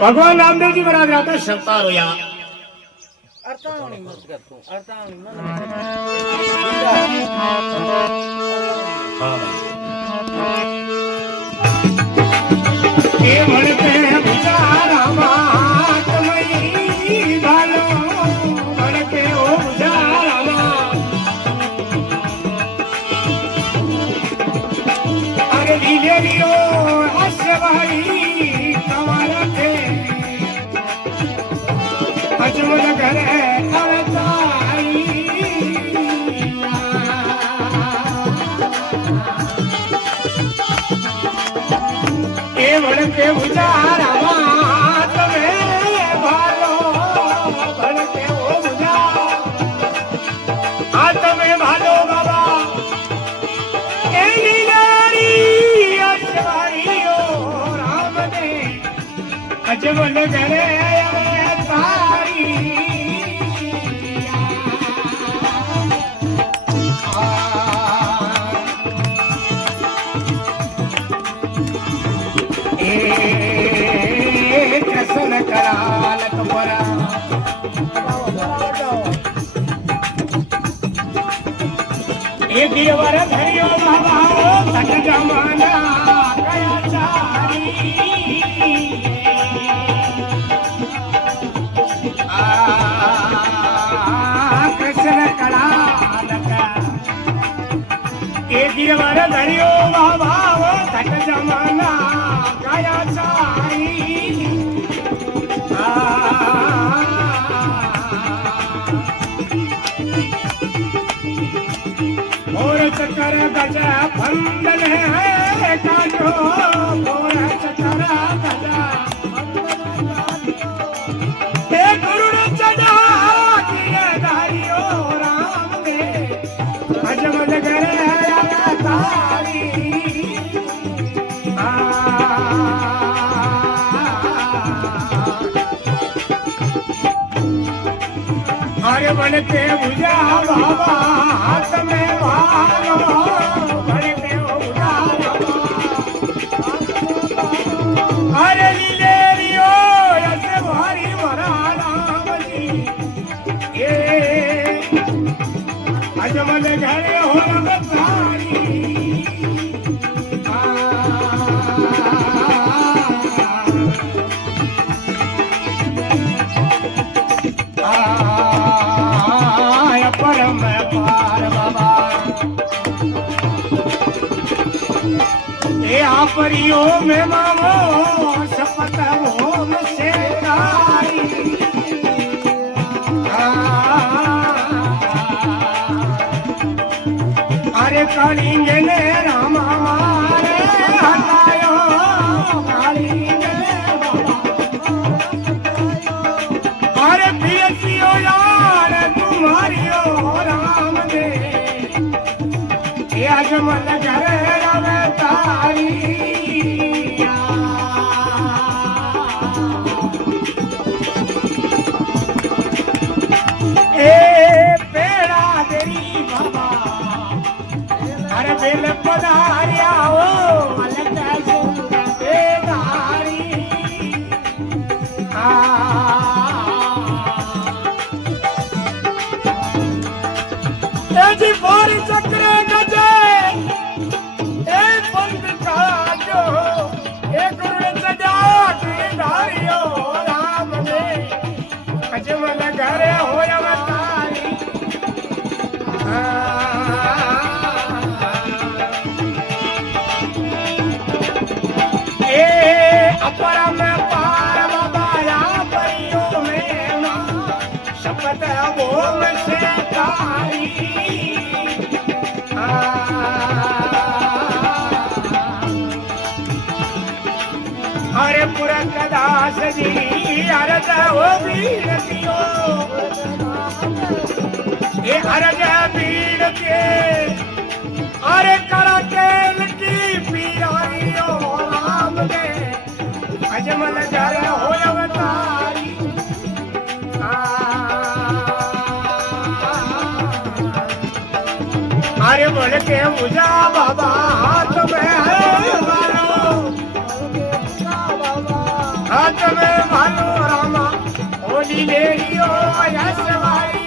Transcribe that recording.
भगवान रामदेव जी महाराज आता शब्दा रोया अर्थावणी मत कर तू अर्थावणी मत के भड़के बुझारा मात मई भालो भड़के ओ बुझारा अरे लीले लियो अश्वाई कमारा थे अजमल करे अवताई केवल के उजारा मात में भालो भल के वो उजारा हाथ में भालो बाबा ए लीलारी अश्वाई ओ राम ने अजमल करे अवतारी कृष्ण करालक परा एक दिवर धरियो बाबा सट जमाना कया चारी कृष्ण करालक एक दिवर धरियो बाबा सट जमाना कया चारी और चक्कर गजा फंदन है काटो और चक्कर गजा हे गुरु ने चढ़ा किए धारियो राम ने अजमल करे तारी अरे बन के बुझा बाबा हाथ में भालो बन के बुझा अरे लीले लियो ऐसे भारी भरा राम जी ये अजमल घरे हो बतारी परम पार बाबा ये आपरियो में मामो शपथ होम से तारी अरे कालिंगे ने राम हमारे हटायो कालिंगे अरे पियसियो यार तुम्हारियो राम दे अजमल करे अवतारी ए पेड़ा देरी बाबा अरे बेल पधारिया हो अलग बेदारी जी बोरी चक्र गजे ए पंथ काजो ए गुरु सजा की धारियो राम ने अजमल घरे हो अवतारी ए अपरा में पार बाबा या परियो में शपथ बोल से तारी हरे पुरकदास जी अरज हो बीरतियो ये अरज बीर के अरे करा केल की पियारियो राम ने अजमल घर हो अवतारी अरे बोल के मुझा बाबा हाथ में ભાલો રામા ઓલી લેડીઓ યસવાળી